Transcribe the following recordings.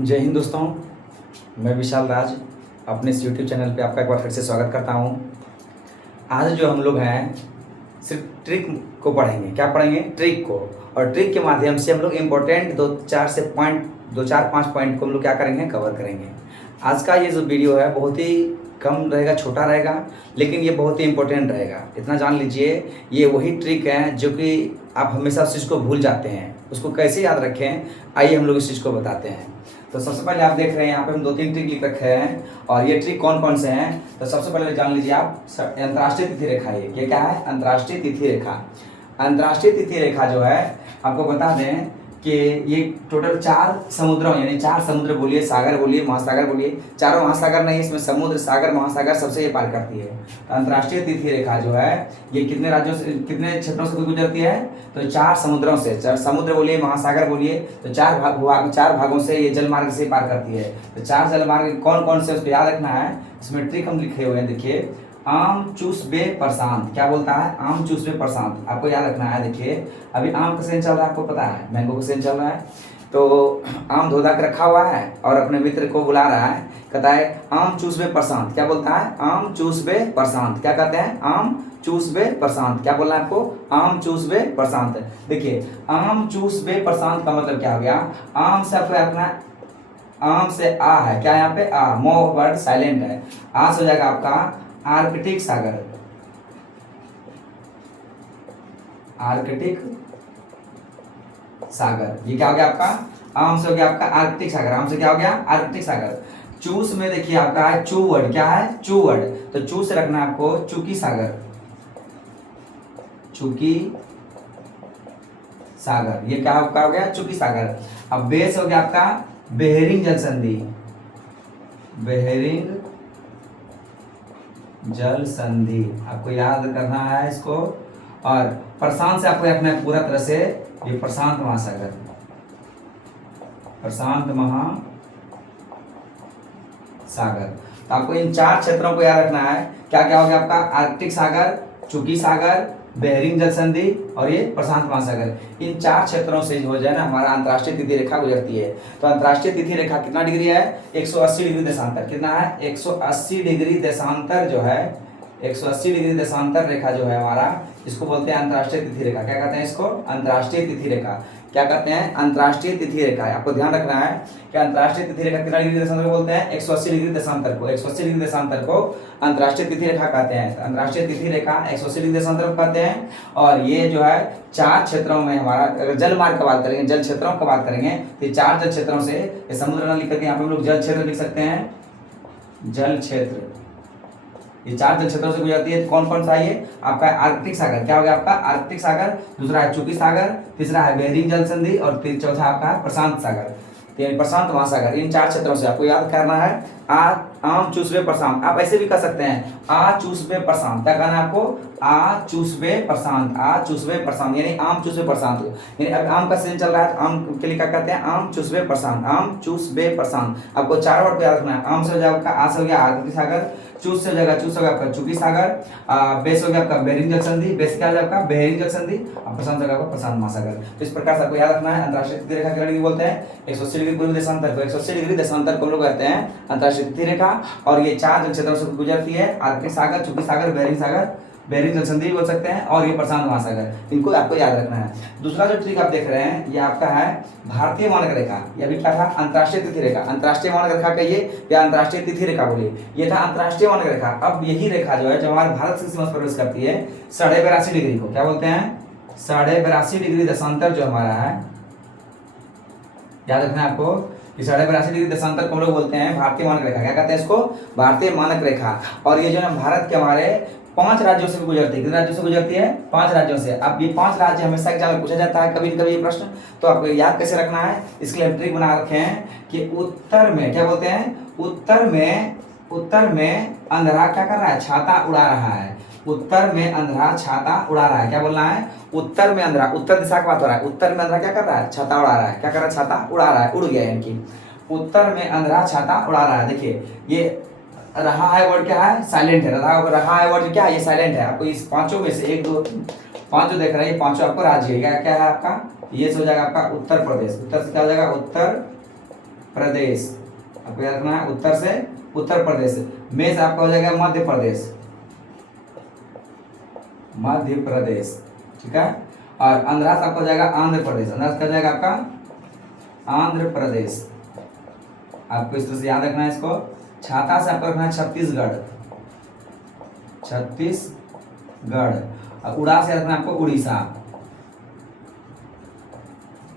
जय हिंद दोस्तों, मैं विशाल राज अपने इस यूट्यूब चैनल पे आपका एक बार फिर से स्वागत करता हूँ। आज जो हम लोग हैं सिर्फ ट्रिक को पढ़ेंगे। क्या पढ़ेंगे? ट्रिक को। और ट्रिक के माध्यम से हम लोग इम्पोर्टेंट दो चार पाँच पॉइंट को हम लोग क्या करेंगे? कवर करेंगे। आज का ये जो वीडियो है बहुत ही कम रहेगा, छोटा रहेगा, लेकिन ये बहुत ही इम्पोर्टेंट रहेगा। इतना जान लीजिए, ये वही ट्रिक है जो कि आप हमेशा उस चीज़ को भूल जाते हैं। उसको कैसे याद रखें, आइए हम लोग इस चीज़ को बताते हैं। तो सबसे पहले आप देख रहे हैं यहाँ पे हम 2-3 ट्रिक लिख रखे हैं, और ये ट्रिक कौन कौन से हैं तो सबसे पहले जान लीजिए आप। अंतर्राष्ट्रीय तिथि रेखा, ये क्या है? अंतर्राष्ट्रीय तिथि रेखा। अंतर्राष्ट्रीय तिथि रेखा जो है आपको बता दें कि ये टोटल 4 समुद्रों यानी 4 समुद्र बोलिए, सागर बोलिए, महासागर बोलिए, चारों महासागर नहीं, इसमें समुद्र, सागर, महासागर सबसे ये पार करती है। तो अंतर्राष्ट्रीय तिथि रेखा जो है ये कितने राज्यों से, कितने क्षेत्रों से गुजरती है? तो 4 समुद्रों से, 4 समुद्र बोलिए, महासागर बोलिए, तो 4 भागों से ये जलमार्ग से पार करती है। तो 4 जलमार्ग कौन कौन से उसको याद रखना है। इसमें ट्रिक हम लिखे हुए हैं, देखिए। आम चूस बे प्रशांत, क्या बोलता है? आम चूस बे प्रशांत, आपको याद रखना है। देखिए अभी आम का सीजन चल रहा है, आपको पता है, मैंगो का सीजन चल रहा है। तो आम धोधा के रखा हुआ है और अपने मित्र को बुला रहा है, कहता है आम चूस बे प्रशांत। क्या बोलता है? आम चूस बे प्रशांत। क्या कहते हैं? आम चूस बे प्रशांत। क्या बोलना है आपको? आम चूस बे प्रशांत। देखिए आम चूस बे प्रशांत का मतलब क्या हो गया? आम से आपको रखना, आम से आ है, क्या यहाँ पे? आ, मो वर्ड साइलेंट है। आ से हो जाएगा आपका आर्कटिक सागर। आर्कटिक सागर, ये क्या हो गया आपका? आम से हो गया आपका आर्कटिक सागर। आम से क्या हो गया? आर्कटिक सागर। चूस में देखिए आपका है चू वर्ड, क्या है? चू वर्ड। तो चू से रखना आपको चूकी सागर। चूकी सागर, ये क्या आपका हो गया? चूकी सागर। अब बे से हो गया आपका बेहरिंग जल संधि। बेहरिंग जल संधि, आपको याद करना है इसको। और प्रशांत से आपको रखना है पूरा तरह से ये प्रशांत महासागर। प्रशांत महासागर। तो आपको इन 4 क्षेत्रों को याद रखना है। क्या क्या हो गया आपका? आर्कटिक सागर, चूकी सागर, बेहरिंग जल संधि और ये प्रशांत महासागर। इन 4 क्षेत्रों से हो जाए ना हमारा अंतर्राष्ट्रीय तिथि रेखा गुजरती है। तो अंतर्राष्ट्रीय तिथि रेखा कितना डिग्री है? 180 डिग्री देशांतर। कितना है? 180 डिग्री देशांतर जो है, 180 डिग्री देशांतर रेखा जो है हमारा, इसको बोलते हैं अंतर्राष्ट्रीय तिथि रेखा। क्या कहते हैं इसको? अंतर्राष्ट्रीय तिथि रेखा। क्या कहते हैं? अंतर्राष्ट्रीय तिथि रेखा। आपको ध्यान रखना है कि अंतर्राष्ट्रीय तिथि रेखा कितना डिग्री देशांतर बोलते हैं? 180 डिग्री देशांतर को। 180 डिग्री देशांतर को अंतर्राष्ट्रीय तिथि रेखा कहते हैं। अंतर्राष्ट्रीय तिथि रेखा 180 डिग्री देशांतर को कहते हैं। और ये जो है 4 क्षेत्रों में हमारा, अगर जल मार्ग की बात करेंगे, जल क्षेत्रों की बात करेंगे, तो 4 जल क्षेत्रों से, समुद्र न लिख करके यहाँ पे हम लोग जल क्षेत्र लिख सकते हैं। जल क्षेत्र, ये 4 जल क्षेत्रों से गुजरती है। कौन कौन सा? ये आपका आर्कटिक सागर। क्या हो गया आपका? आर्कटिक सागर। दूसरा है चूकी सागर, तीसरा है बेहरिंग जल संधि और चौथा आपका है प्रशांत सागर, प्रशांत महासागर। इन 4 क्षेत्रों से आपको याद करना है आम चूसबे प्रशांत। आप ऐसे भी कह सकते हैं आ चूसबे प्रशांत। क्या कहना है आपको? आ चूसबे प्रशांत। आ चूसबे प्रशांत यानी आम चूसबे प्रशांत। यानी अब आम का सीजन चल रहा है तो आम के लिए क्या कहते हैं? आम चूसबे प्रशांत। आम चूसबे प्रशांत। आपको 4 वर्ड को याद रखना है। आम से हो जाएगा आपका, आ से हो गया आर्कटिक सागर, चूस से हो जाएगा, चूस हो गया आपका चूकी सागर, बेस हो गया आपका बेहरिंग जल संधि, बेस क्या हो जाएगा आपका? बेहरिंग जल संधि, और प्रशांत हो गया आपका प्रशांत महासागर। तो इस प्रकार से आपको याद रखना है। अंतर्राष्ट्रीय तिथि रेखा कितनी बोलते हैं? 180 डिग्री पूर्व देशांतर को, 180 डिग्री देशांतर को लोग कहते हैं अंतर्राष्ट्रीय तिथि रेखा। और ये 4 जल क्षेत्रों से गुजरती है। आर्कटिक सागर, चूकी सागर, बेहरिंग सागर, बेहरिंग जल संधि बोल सकते हैं, और ये प्रशांत महासागर। इनको आपको याद रखना है। दूसरा जो ट्रिक आप देख रहे हैं ये आपका है भारतीय मानक रेखा। ये भी क्या था? अंतर्राष्ट्रीय तिथि रेखा। अंतर्राष्ट्रीय मानक रेखा कहिए या अंतर्राष्ट्रीय तिथि रेखा बोलिए, ये था अंतर्राष्ट्रीय मानक रेखा। अब यही रेखा जो है जो हमारे भारत की सीमा पर प्रवेश करती है 82.5 डिग्री को क्या बोलते हैं? 82.5 डिग्री देशांतर जो हमारा है, याद रखना है आपको कि 82.5 डिग्री देशांतर को हम लोग बोलते हैं भारतीय मानक रेखा। क्या कहते हैं इसको? भारतीय मानक रेखा। और ये जो है भारत के हमारे 5 राज्यों से भी गुजरती है। कितने राज्यों से गुजरती है? 5 राज्यों से। अब ये 5 राज्य हमेशा एग्जाम में पूछा जाता है कभी न कभी ये प्रश्न, तो आपको याद कैसे रखना है इसके लिए हम ट्रिक बना रखे हैं कि उत्तर में क्या बोलते हैं? उत्तर में अंधेरा क्या कर रहा है? छाता उड़ा रहा है। उत्तर में अंधेरा छाता उड़ा रहा है। क्या बोलना है? उत्तर में अंधेरा, उत्तर दिशा की बात हो रहा है। उत्तर में अंधेरा क्या कर रहा है? छाता उड़ा रहा है। क्या कर रहा है? छाता उड़ा रहा है, उड़ गया है इनकी। उत्तर में अंधेरा छाता उड़ा रहा है। देखिए ये रहा है वर्ड क्या है? साइलेंट है। रहा है वर्ड क्या है? ये साइलेंट है। आपको इस 5 में से 1 2 5 जो देख रहे हैं ये 5 आपको राज्य है। क्या क्या है आपका? ये हो जाएगा आपका उत्तर प्रदेश। उत्तर से क्या हो जाएगा? उत्तर प्रदेश, आपको याद रखना है। उत्तर से उत्तर प्रदेश, में से आपका हो जाएगा मध्य प्रदेश, मध्य प्रदेश, ठीक है। और आंध्रा से आपका हो जाएगा आंध्र प्रदेश, आंध्रा से क्या हो जाएगा आपका आंध्र प्रदेश, आपको इस तरह से याद रखना है इसको। छाता से आपको रखना है छत्तीसगढ़, छत्तीसगढ़, और उड़ा से रखना है आपको उड़ीसा।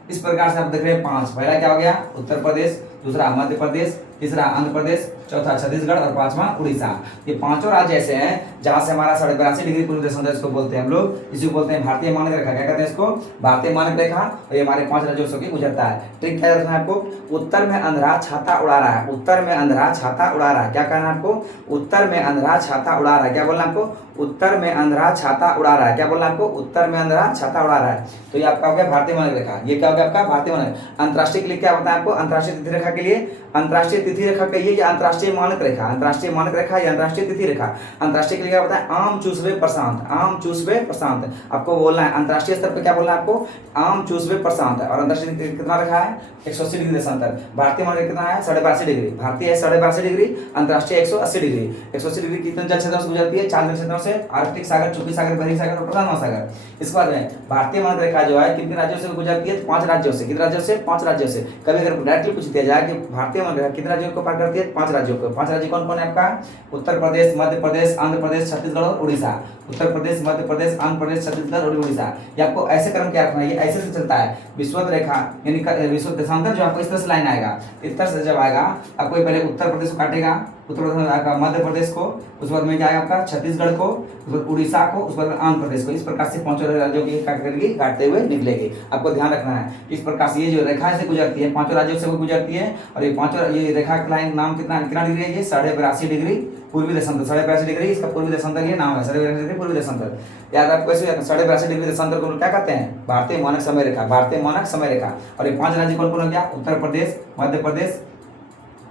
इस प्रकार से आप देख रहे हैं 5। पहला क्या हो गया उत्तर प्रदेश, दूसरा मध्य प्रदेश, तीसरा आंध्र प्रदेश, चौथा छत्तीसगढ़ और पांचवा उड़ीसा। ये पांचों राज्य ऐसे हैं जहां से हमारा 82.5 डिग्री पूर्व देशांतर इसको बोलते हैं हम लोग, इसी को बोलते हैं भारतीय मानक रेखा। क्या कहते हैं इसको? भारतीय मानक रेखा। और ये हमारे 5 राज्यों से गुजरता है। ट्रिक क्या रखना है आपको? उत्तर में अंधेरा छाता उड़ा रहा है, उत्तर में अंधेरा छाता उड़ा रहा है। क्या कहना है आपको? उत्तर में अंधेरा छाता उड़ा रहा है। क्या बोलना है आपको? उत्तर में अंधेरा छाता उड़ा रहा है। क्या बोलना है आपको? उत्तर में अंधेरा छाता उड़ा रहा है। तो ये आपका हो गया भारतीय मानक रेखा। ये क्या हो गया आपका? भारतीय मानक। अंतरराष्ट्रीय के लिए क्या बताया आपको? अंतरराष्ट्रीय तिथि रेखा के लिए, अंतरराष्ट्रीय तिथि रेखा कहिए या अंतरराष्ट्रीय मानक रेखा, अंतरराष्ट्रीय मानक रेखा या अंतरराष्ट्रीय तिथि रेखा। अंतरराष्ट्रीय के लिए क्या बताया? आम चूसवे प्रशांत, आम चूसवे प्रशांत आपको बोलना है। अंतरराष्ट्रीय स्तर पर क्या बोलना है आपको? आम चूसवे प्रशांत। और अंतरराष्ट्रीय कितना रखा है? 180 डिग्री देशांतर। भारतीय मानक कितना है? 82.5 डिग्री। भारतीय है 82.5 डिग्री, अंतरराष्ट्रीय 180 डिग्री। 180 डिग्री कितने जल क्षेत्रों से गुजरती है? 4 जल क्षेत्रों से, आर्कटिक सागर, चुकी सागर, बहरीन सागर और प्रशांत महासागर। इस बार में भारतीय मानक रेखा जो है किन राज्यों से गुजरती है? 5 राज्यों से। कितने राज्यों से? 5 राज्यों से। कभी अगर डायरेक्टली पूछ दिया जाए कि भारतीय मानक रेखा कितने राज्यों को पार करती है? 5 राज्यों को। 5 राज्य कौन कौन है आपका? उत्तर प्रदेश, मध्य प्रदेश, आंध्र प्रदेश, छत्तीसगढ़ और उड़ीसा। उत्तर प्रदेश, मध्य प्रदेश, आंध्र प्रदेश, छत्तीसगढ़ और उड़ीसा। ये आपको ऐसे क्रम क्या रखना है? ये ऐसे से चलता है। विषुवत रेखा यानी विषुवत देशांतर जो आपको इस तरह से लाइन आएगा, इस तरह से जब आएगा आपको पहले उत्तर प्रदेश को काटेगा, उत्तर प्रदेश में आएगा मध्य प्रदेश को, उसके बाद में क्या आएगा आपका? छत्तीसगढ़ को, उसके बाद उड़ीसा को, उसके बाद आंध्र प्रदेश को। इस प्रकार से 5 राज्यों की काट करके काटते हुए निकलेगी। आपको ध्यान रखना है इस प्रकार से ये जो रेखा से गुजरती है 5 राज्यों से वो गुजरती है। और ये 5 ये रेखा का लाइन नाम कितना डिग्री है? ये 82.5 डिग्री पूर्वी देशांतर। 82.5 डिग्री इसका पूर्वी देशांतर ये नाम है, 82.5 डिग्री पूर्वी देशांतर। याद आपको ऐसे 82.5 डिग्री देशांतर को क्या कहते हैं? भारतीय मानक समय रेखा, भारतीय मानक समय रेखा। और ये 5 राज्य कौन कौन हो गया? उत्तर प्रदेश, मध्य प्रदेश,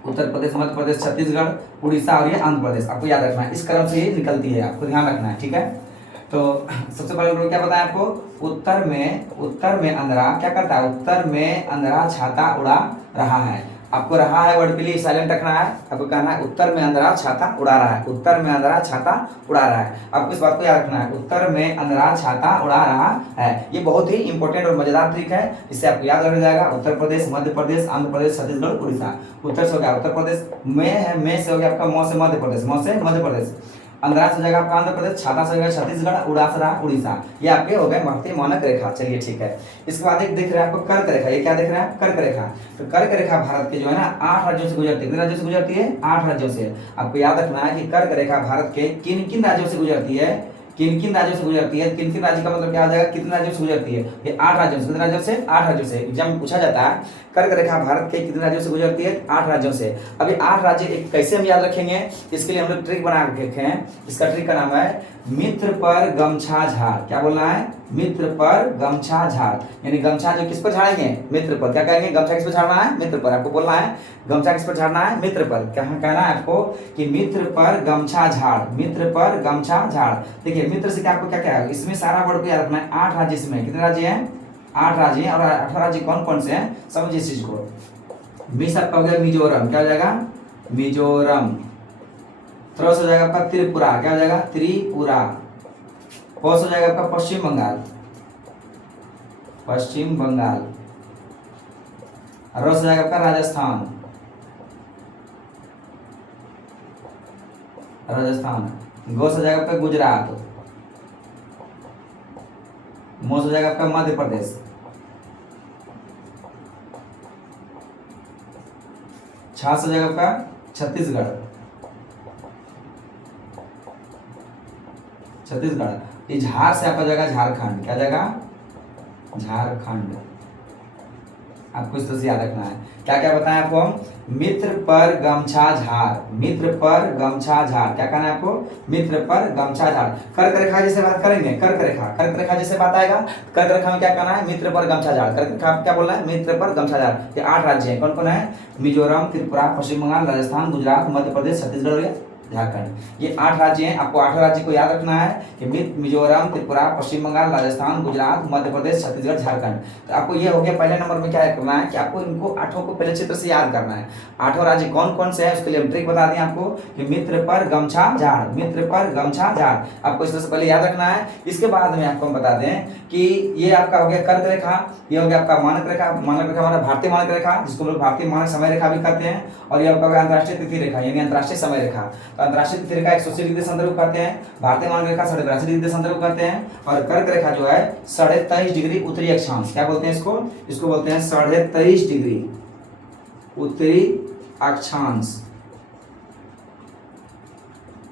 उत्तर प्रदेश, मध्य प्रदेश, छत्तीसगढ़, उड़ीसा और ये आंध्र प्रदेश। आपको याद रखना है, इस क्रम से ये निकलती है, आपको ध्यान रखना है, ठीक है। तो सबसे पहले क्या बताया आपको? उत्तर में अंधेरा क्या करता है? उत्तर में अंधेरा छाता उड़ा रहा है। आपको रहा है वर्ड के लिए साइलेंट रखना है। आपको कहना है उत्तर में अंधेरा छाता उड़ा रहा है, उत्तर में अंधेरा छाता उड़ा रहा है। आपको इस बात को याद रखना है, उत्तर में अंधेरा छाता उड़ा रहा है। ये बहुत ही इंपॉर्टेंट और मजेदार ट्रिक है, इससे आपको याद रख जाएगा। उत्तर प्रदेश, मध्य प्रदेश, आंध्र प्रदेश, छत्तीसगढ़, उड़ीसा। उत्तर से हो गया उत्तर प्रदेश, में है, में से हो गया आपका म से मध्य प्रदेश, म से मध्य प्रदेश। अंधेरा से हो जाएगा आपका आंध्र प्रदेश, छाता से हो गया छत्तीसगढ़, उड़ा से रहा उड़ीसा। ये आपके हो गए भारतीय मानक रेखा। चलिए ठीक है। इसके बाद एक दिख रहा है आपको कर्क रेखा। ये क्या दिख रहा है? कर्क रेखा। तो कर्क रेखा भारत के जो है ना 8 राज्यों से गुजरती है। कितने राज्यों से गुजरती है? 8 राज्यों से। आपको याद रखना है कि कर्क रेखा भारत के किन किन राज्यों से गुजरती है, किन किन राज्यों से गुजरती है। किन किन राज्य का मतलब क्या आ जाएगा? कितने राज्यों से गुजरती है? ये 8 राज्यों से। कितने राज्यों से? 8 राज्यों से। एग्जाम में पूछा जाता है कर्क रेखा भारत के कितने राज्यों से गुजरती है? 8 राज्यों से। अभी 8 राज्य एक कैसे हम याद रखेंगे? इसके लिए हम लोग ट्रिक बना के रखे हैं। इसका ट्रिक का नाम है मित्र पर गमछा झाड़। क्या बोलना है? मित्र पर गमछा झाड़। यानी गमछा जो किस पर झाड़ेंगे? मित्र पर। क्या कहेंगे? गमछा किस पर झाड़ना है? मित्र पर। आपको बोलना है गमछा किस पर झाड़ना है? मित्र पर। क्या कहना है आपको कि मित्र पर गमछा झाड़, मित्र पर गमछा झाड़। देखिए मित्र से क्या आपको क्या क्या है? इसमें सारा वर्ड को याद रखना है। 8 राज्य इसमें। कितने राज्य हैं? 8 राज्य हैं। और 8 राज्य कौन कौन से हैं? समझिए इस चीज को। मिस आपका हो गया मिजोरम। क्या हो जाएगा? मिजोरम। त्रस हो जाएगा आपका त्रिपुरा। क्या हो जाएगा? त्रिपुरा। पौष हो जाएगा आपका पश्चिम बंगाल, पश्चिम बंगाल। रस हो जाएगा आपका राजस्थान, राजस्थान। गोस हो जाएगा आपका गुजरात। मोस हो जाएगा आपका मध्य प्रदेश। छाछ हो जाएगा आपका छत्तीसगढ़, छत्तीसगढ़। ये झार से आपका जाएगा झारखंड। क्या जाएगा? झारखंड। आपको इस तरह से याद रखना है। क्या क्या बताएं आपको हम? मित्र पर गमछा झाड़, मित्र पर गमछा झाड़। क्या कहना है आपको? मित्र पर गमछा झाड़। कर्क रेखा जैसे बात करेंगे, कर्क रेखा, कर्क रेखा जैसे बात आएगा। कर्क रेखा में क्या कहना है? मित्र पर गमछा झाड़। कर्क रेखा क्या बोलना है? मित्र पर गमछा झाड़। ये 8 राज्य हैं। कौन कौन है? मिजोरम, त्रिपुरा, पश्चिम बंगाल, राजस्थान, गुजरात, मध्य प्रदेश, छत्तीसगढ़ झारखंड। ये 8 राज्य हैं। आपको 8 राज्य को याद रखना है कि मिजोरम, त्रिपुरा, पश्चिम बंगाल, राजस्थान, गुजरात, मध्य प्रदेश, छत्तीसगढ़, झारखंड। तो आपको ये हो गया पहले नंबर में क्या करना है कि आपको इनको 8 को पहले क्षेत्र से याद करना है। 8 राज्य कौन कौन से है उसके लिए हम ट्रिक बता दें आपको कि मित्र पर गमछा झाड़, मित्र पर गमछा झाड़, आपको इस तरह से पहले याद रखना है। इसके बाद में आपको हम बता दें कि ये आपका हो गया कर्क रेखा, ये हो गया आपका मानक रेखा। मानक रेखा हमारा भारतीय मानक रेखा, जिसको हम लोग भारतीय मानक समय रेखा भी कहते हैं। और ये आपका अंतरराष्ट्रीय तिथि रेखा यानी अंतरराष्ट्रीय समय रेखा। तो अंतरराष्ट्रीय तिथि रेखा 180 डिग्री देशांतर को कहते हैं, भारतीय मानक रेखा 82.5 डिग्री देशांतर को कहते हैं, और कर्क रेखा जो है 23.5 डिग्री उत्तरी अक्षांश, क्या बोलते हैं इसको, इसको बोलते हैं 23.5 डिग्री उत्तरी अक्षांश।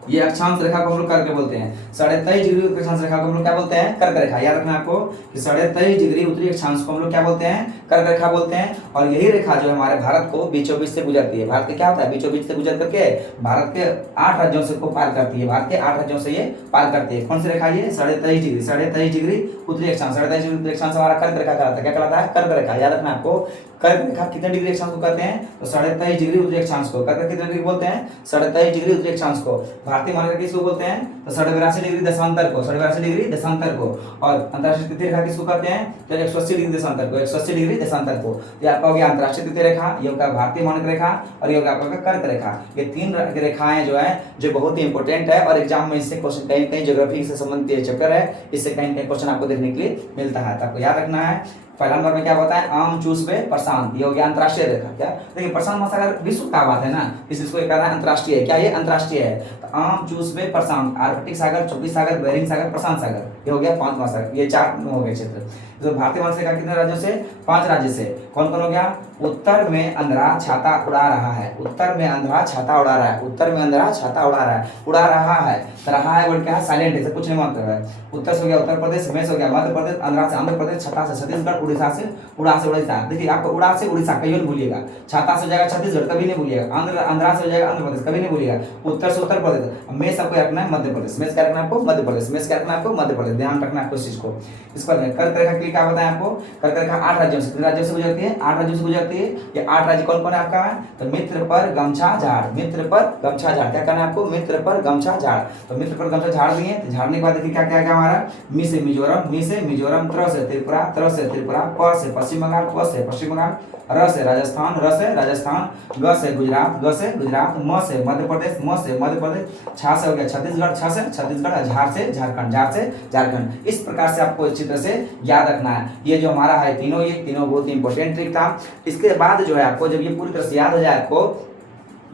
ये अक्षांश रेखा को हम लोग कर्क बोलते हैं। 23.5 डिग्री उत्तरी अक्षांश रेखा को हम लोग क्या बोलते हैं, कर्क रेखा। याद रखना आपको कि 23.5 डिग्री उत्तरी अक्षांश को हम लोग क्या बोलते हैं, कर्क रेखा बोलते हैं। और यही रेखा जो है हमारे भारत को बीचों बीच से गुजरती है। भारत के क्या होता है, बीचों बीच से गुजर करके भारत के 8 राज्यों से को पार करती है। भारत के 8 राज्यों से ये पार करती है। कौन सी रेखा ये 23.5 डिग्री उत्तरी अक्षांश। 23.5 डिग्री उत्तरी अक्षांश हमारा कर्क रेखा कहलाता है। क्या कहलाता है, कर्क रेखा। याद रखना आपको कर्क रेखा कितने डिग्री अक्षांश को कहते हैं, तो 23.5 डिग्री उत्तरी अक्षांश को। कर्क कितने डिग्री बोलते हैं, 23.5 डिग्री उत्तरी अक्षांश को। भारतीय मानक किसको बोलते हैं, तो 82.5 डिग्री देशांतर को, 82.5 डिग्री देशांतर को। और अंतरराष्ट्रीय तिथि रेखा किसको कहते हैं, तो 180 डिग्री देशांतर को, 180 डिग्री देशांतर को। ये आपका हो गया अंतरराष्ट्रीय तिथि रेखा, ये होगा भारतीय मानक रेखा, और ये होगा आपका कर्क रेखा। ये 3 रेखाएं जो है जो बहुत ही इंपॉर्टेंट है, और एग्जाम में इससे क्वेश्चन कहीं कहीं ज्योग्राफी से संबंधित चैप्टर है, इससे कहीं कहीं क्वेश्चन आपको देखने के लिए मिलता है। तो आपको याद रखना है पहला नंबर में क्या होता है, आम चूस पे प्रशांत, ये हो गया अंतरराष्ट्रीय रेखा। क्या देखिए प्रशांत महासागर विश्व का बात है ना, इसको ये कहना है अंतरराष्ट्रीय है। क्या ये अंतरराष्ट्रीय है, तो आम चूस पे प्रशांत, आर्कटिक सागर, चौबीस सागर, बेरिंग सागर, प्रशांत सागर, ये हो गया 5 महासागर। ये 4 हो गए क्षेत्र। तो भारतीय महासागर का कितने राज्यों से, 5 राज्य से। कौन कौन हो गया, उत्तर में अंधेरा छाता उड़ा रहा है, उत्तर में अंधेरा छाता उड़ा रहा है, उत्तर में अंधेरा छाता उड़ा रहा है, उड़ा रहा है। तो रहा है वर्ड क्या है, साइलेंट है, कुछ नहीं मतलब है। उत्तर से हो गया उत्तर प्रदेश, में से हो गया मध्य प्रदेश, अंधेरा से आंध्र प्रदेश, छाता से छत्तीसगढ़, उड़ीसा से उड़ीसा। देखिए आपको उड़ा से उड़ीसा कभी नहीं भूलिएगा, छाता से हो जाएगा छत्तीसगढ़ कभी नहीं भूलिएगा, अंधेरा से हो जाएगा आंध्र प्रदेश कभी नहीं भूलिएगा, उत्तर से उत्तर प्रदेश, में सबको रखना है मध्य प्रदेश, में क्या रखना है आपको मध्य प्रदेश, में क्या रखना है आपको मध्य प्रदेश। ध्यान रखना है इस चीज को। इस पर कर्क रेखा के लिए क्या बताएं आपको, कर्क रेखा 8 राज्यों से, कितने राज्यों से गुजरती है, 8 राज्यों से गुजरती है। ये 8 राज्य कौन कौन है आपका, तो मित्र पर गमछा झाड़, मित्र पर गमछा झाड़। क्या करना है आपको, मित्र पर गमछा झाड़। तो मित्र पर गमछा झाड़ दिए, तो झाड़ने के बाद देखिए क्या क्या क्या हमारा, मी से मिजोरम, त्र से त्रिपुरा, प से पश्चिम बंगाल, प से पश्चिम बंगाल, र से राजस्थान, ग से गुजरात, म से मध्य प्रदेश, छ से हो गया छत्तीसगढ़, झार से झारखंड। इस प्रकार से आपको अच्छी तरह से याद रखना है। ये जो हमारा है ये तीनों बहुत ही इंपॉर्टेंट ट्रिक था। इसके बाद जो है आपको जब ये पूरी तरह से याद हो जाए आपको,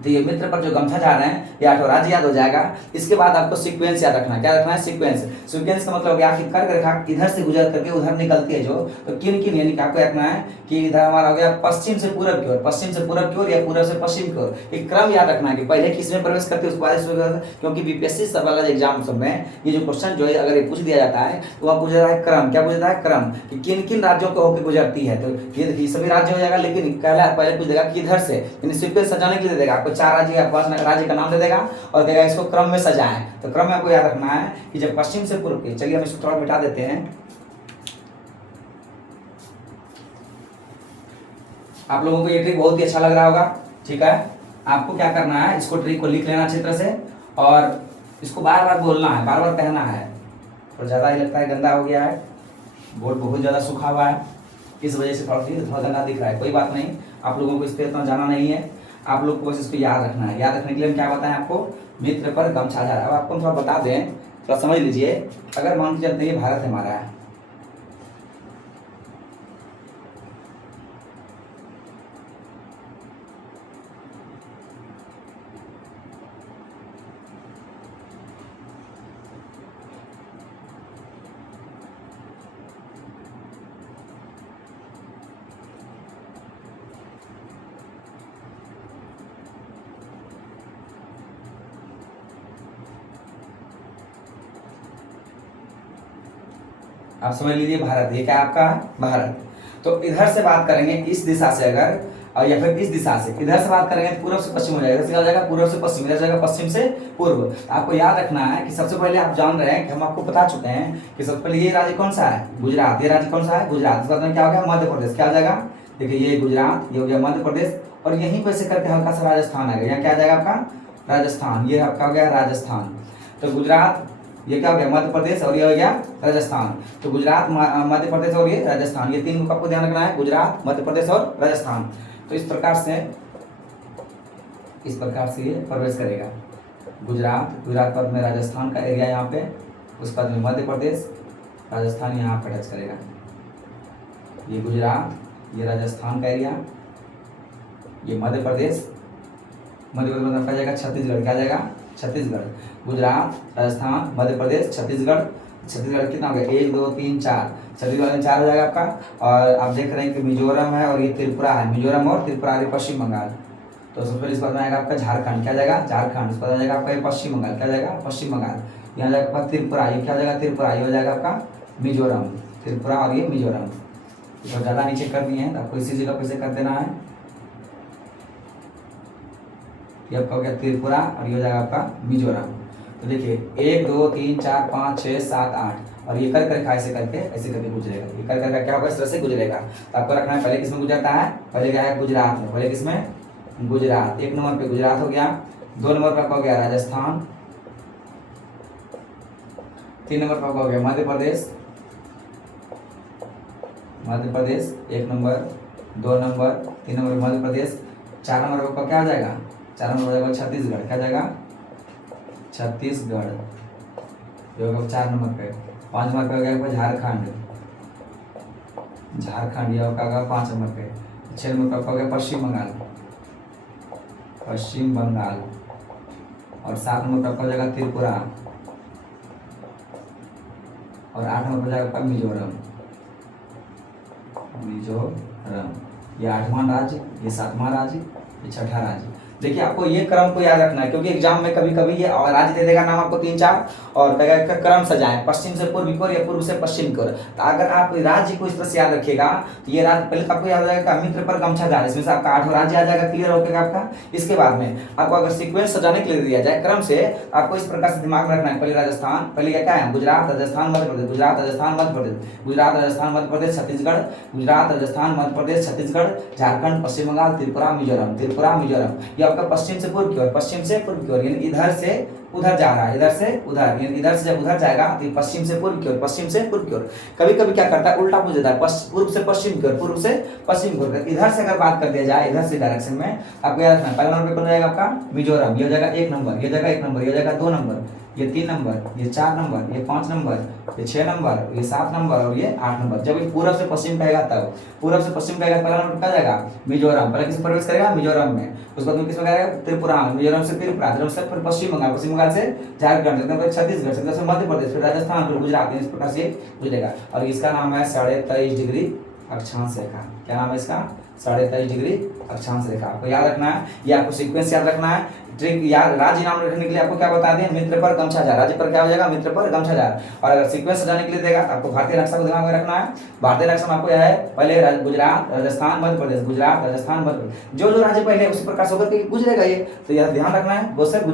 तो ये मित्र पर जो गमछा झाड़ रहे हैं ये 8 राज्य याद हो जाएगा। इसके बाद आपको सीक्वेंस याद रखना है। क्या रखना है, सीक्वेंस का मतलब क्या कि कर्क रेखा इधर से गुजर करके उधर निकलती है जो, तो किन किन यानी आपको रखना है कि इधर हमारा हो गया पश्चिम से पूरब की ओर, या पूरब से पश्चिम की ओर। एक क्रम याद रखना है कि पहले किसमें प्रवेश करते हैं उसके बाद, क्योंकि बीपीएससी सब वाला एग्जाम सब में ये जो क्वेश्चन जो है अगर ये पूछ दिया जाता है तो वह पूछ जाता है क्रम। क्या पूछ जाता है, क्रम कि किन किन राज्यों को होकर गुजरती है। तो ये देखिए सभी राज्य हो जाएगा, लेकिन पहले पूछ देगा कि इधर से, यानी सीक्वेंस सजाने के लिए देगा आपको 4 राज्य आपके पास राज्य का नाम दे देगा और देगा इसको क्रम में सजाएं। तो क्रम में आपको याद रखना है कि जब पश्चिम से पूर्व की, चलिए हम इसको थोड़ा मिटा देते हैं। आप लोगों को ये ट्रिक बहुत ही अच्छा लग रहा होगा, ठीक है। आपको क्या करना है, इसको ट्रिक को लिख लेना अच्छी तरह से और इसको बार बार बोलना है, बार बार कहना है। तो ज़्यादा ही लगता है गंदा हो गया है, बोर्ड बहुत ज़्यादा सूखा हुआ है, इस वजह से थोड़ा गंदा दिख रहा है। कोई बात नहीं, आप लोगों को इस पर इतना जाना नहीं है, आप लोग को बस इसको याद रखना है। याद रखने के लिए हम क्या बताएं आपको, मित्र पर गमछा झाड़। अब आपको हम थोड़ा बता दें, थोड़ा समझ लीजिए। अगर मान के चलते ये भारत हमारा है, आप समझ लीजिए भारत, ये क्या आपका भारत। तो इधर से बात करेंगे इस दिशा से अगर, और या फिर इस दिशा से इधर से बात करेंगे तो पूर्व से पश्चिम हो जाएगा। इधर से क्या हो जाएगा, पूर्व से पश्चिम, इधर जाएगा पश्चिम से पूर्व। आपको याद रखना है कि सबसे पहले आप जान रहे हैं कि हम आपको बता चुके हैं कि सबसे पहले ये राज्य कौन सा है, गुजरात। ये राज्य कौन सा है, गुजरात। इसके बाद में क्या हो गया, मध्य प्रदेश। क्या हो जाएगा, देखिए ये गुजरात, ये हो गया मध्य प्रदेश, और यहीं पर से करके हल्का सा राजस्थान आ गया। यहाँ क्या आ जाएगा आपका राजस्थान, ये आपका हो गया राजस्थान। तो गुजरात ये क्या हो गया मध्य प्रदेश और ये हो गया राजस्थान। तो गुजरात, मध्य प्रदेश और ये राजस्थान, ये तीन को आपको ध्यान रखना है, गुजरात, मध्य प्रदेश और राजस्थान। तो इस प्रकार से ये प्रवेश करेगा। गुजरात पद में राजस्थान का एरिया यहाँ पे, उस पद में मध्य प्रदेश, राजस्थान यहाँ पे टच करेगा। ये गुजरात, ये राजस्थान का एरिया, ये मध्य प्रदेश मतलब क्या जाएगा छत्तीसगढ़, क्या जाएगा छत्तीसगढ़। गुजरात, राजस्थान, मध्य प्रदेश, छत्तीसगढ़ कितना हो गया 1 2 3 4, छत्तीसगढ़ में 4 हो जाएगा आपका। और आप देख रहे हैं कि मिजोरम है और ये त्रिपुरा है, मिजोरम और त्रिपुरा ये पश्चिम बंगाल। तो सबसे पहले इस बार में आएगा आपका झारखंड, क्या जाएगा झारखंड। इस पर आ जाएगा आपका ये पश्चिम बंगाल, क्या जाएगा पश्चिम बंगाल। यहाँ जाएगा आपका त्रिपुरा, ये क्या जाएगा त्रिपुरा, ये हो जाएगा आपका मिजोरम, त्रिपुरा और ये मिजोरम। तो ज़्यादा नीचे कर दिए हैं, आपको इसी जगह पे से कर देना है। ये आपका हो गया त्रिपुरा और ये हो जाएगा आपका मिजोरम। तो देखिए 1 2 3 4 5 6 7 8 और ये कर करके ऐसे करके गुजरेगा। ये कर करके क्या होगा इस तरह से गुजरेगा। तो आपको रखना है पहले किसमें गुजरता है, पहले क्या है गुजरात में, पहले किसमें गुजरात। 1 नंबर पे गुजरात हो गया, 2 नंबर पे आपका हो गया राजस्थान, 3 नंबर पे आपका हो गया Madhya Pradesh 1 number, 2 number, 3 number Madhya Pradesh, 4 number आपका क्या आ जाएगा, 4 नंबर हो जाएगा छत्तीसगढ़, क्या जाएगा छत्तीसगढ़, ये होगा 4 नंबर पे। 5 नंबर पे हो गया झारखंड, ये होगा 5 नंबर पे। 6 नंबर पे हो गया पश्चिम बंगाल और 7 नंबर पे हो जाएगा त्रिपुरा और 8 नंबर पे जाएगा मिजोरम। ये 8वां राज्य, ये 7वां राज्य, ये 6ठा राज्य। देखिए आपको ये क्रम को याद रखना है, क्योंकि एग्जाम में कभी कभी ये राज्य दे देगा नाम आपको 3 4 और कहेगा क्रम सजाएं, पश्चिम से पूर्व की ओर या पूर्व से पश्चिम की ओर। तो अगर आप राज्य को इस तरह से याद रखिएगा तो ये राज्य पहले आपको याद आएगा मित्र पर गमछा धार, इसमें से आपका 8वां राज्य आ जाएगा, क्लियर हो गया आपका। इसके बाद में आपको अगर सीक्वेंस सजाने के लिए दिया जाए क्रम से, आपको इस प्रकार से दिमाग में रखना है। पहले राजस्थान, पहले क्या है गुजरात, राजस्थान, मध्य प्रदेश, गुजरात, राजस्थान, मध्य प्रदेश, गुजरात, राजस्थान, मध्य प्रदेश, छत्तीसगढ़, गुजरात, राजस्थान, मध्य प्रदेश, छत्तीसगढ़, झारखंड, पश्चिम बंगाल, त्रिपुरा, मिजोरम। ये आपका पश्चिम से पूर्व की ओर, पश्चिम से पूर्व की ओर, यानी इधर से उधर जा रहा है, इधर से उधर, यानी इधर से जब उधर जाएगा तो पश्चिम से पूर्व की ओर, पश्चिम से पूर्व की ओर। कभी कभी क्या करता है उल्टा पूछ देता है, पूर्व से पश्चिम की ओर, पूर्व से पश्चिम की ओर। इधर से अगर बात कर दिया जाए, इधर से डायरेक्शन में आपको याद रखना है। पहला नंबर पे कौन जाएगा आपका मिजोरम, ये हो जाएगा 1 नंबर, ये जाएगा 1 नंबर, ये जाएगा 2 नंबर, ये 3 नंबर, ये 4 नंबर, ये 5 नंबर, ये 6 नंबर, ये 7 नंबर और ये 8 नंबर। जब ये पूर्व से पश्चिम कहेगा तब, पूर्व से पश्चिम कहेगा पहला नंबर क्या जाएगा मिजोरम, पहले किस प्रवेश करेगा मिजोरम में, उसके बाद में किसमें करेगा त्रिपुरा, मिजोरम से त्रिपुरा, से फिर पश्चिम बंगाल से झारखंड, छत्तीसगढ़, छत्तीसगढ़ से मध्य प्रदेश, फिर राजस्थान, फिर गुजरात, इस प्रकार से गुजरेगा। और इसका नाम है 23.5 डिग्री अक्षांश रेखा। क्या नाम है इसका 23.5 डिग्री अक्षांश रेखा। आपको याद रखना है, ये आपको सीक्वेंस याद रखना है। ट्रिक याद, राज्य नाम रखने के लिए आपको क्या बता दें, मित्र पर गमछा जार, राज्य पर क्या हो जाएगा मित्र पर गमछा जार। और अगर सीक्वेंस सजाने के लिए देगा आपको भारतीय नक्शा को दिमाग में रखना है। भारतीय नक्शा में आपको यह है पहले गुजरात, राजस्थान, मध्य प्रदेश, गुजरात, राजस्थान, मध्य प्रदेश, जो राज्य पहले उसी प्रकार से होकर के गुजरेगा ये, तो यह ध्यान रखना है। वो सर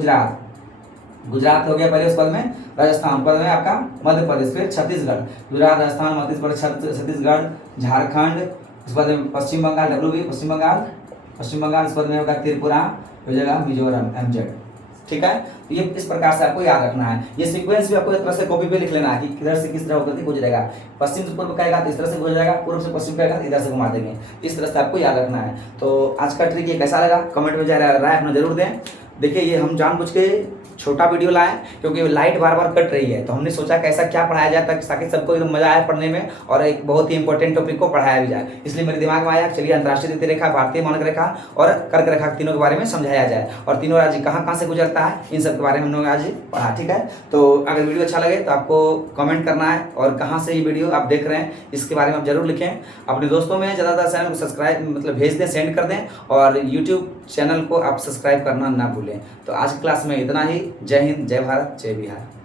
गुजरात हो गया पहले, उसके बाद में राजस्थान, बाद में आपका मध्य प्रदेश, फिर छत्तीसगढ़, गुजरात, राजस्थान, मध्य प्रदेश, छत्तीसगढ़, झारखंड, उसके बाद में पश्चिम बंगाल, पश्चिम बंगाल, उसके बाद में होगा त्रिपुरा, हो जाएगा मिजोरम, MZ। ठीक है, तो ये इस प्रकार से आपको याद रखना है। ये सीक्वेंस भी आपको एक तरह से कॉपी पे लिख लेना है कि किधर से किस तरह होकर के गुजरेगा। पश्चिम से पूर्व कहेगा तो इस तरह से गुजरेगा, पूर्व से पश्चिम कहेगा तो इधर से घुमा देंगे। इस तरह से आपको याद रखना है। तो आज का ट्रिक ये कैसा लगा कमेंट में राय अपना जरूर दें। देखिए ये हम जानबूझ के छोटा वीडियो लाए क्योंकि लाइट बार बार कट रही है, तो हमने सोचा कैसा क्या पढ़ाया जाए ताकि सबको एकदम मजा आए पढ़ने में और एक बहुत ही इंपॉर्टेंट टॉपिक को पढ़ाया भी जाए। इसलिए मेरे दिमाग में आया चलिए अंतर्राष्ट्रीय द्वितीय रेखा, भारतीय मानक रेखा और कर्क रेखा तीनों के बारे में समझाया जाए और तीनों राज्य कहाँ कहाँ से गुजरता है इन सब के बारे में हम लोग आज पढ़ा। ठीक है, तो अगर वीडियो अच्छा लगे तो आपको कमेंट करना है और कहाँ से ये वीडियो आप देख रहे हैं इसके बारे में आप जरूर लिखें। अपने दोस्तों में ज़्यादातर चैनल को सब्सक्राइब भेज दें, सेंड कर दें और यूट्यूब चैनल को आप सब्सक्राइब करना ना भूलें। तो आज की क्लास में इतना ही। जय हिंद, जय भारत, जय बिहार।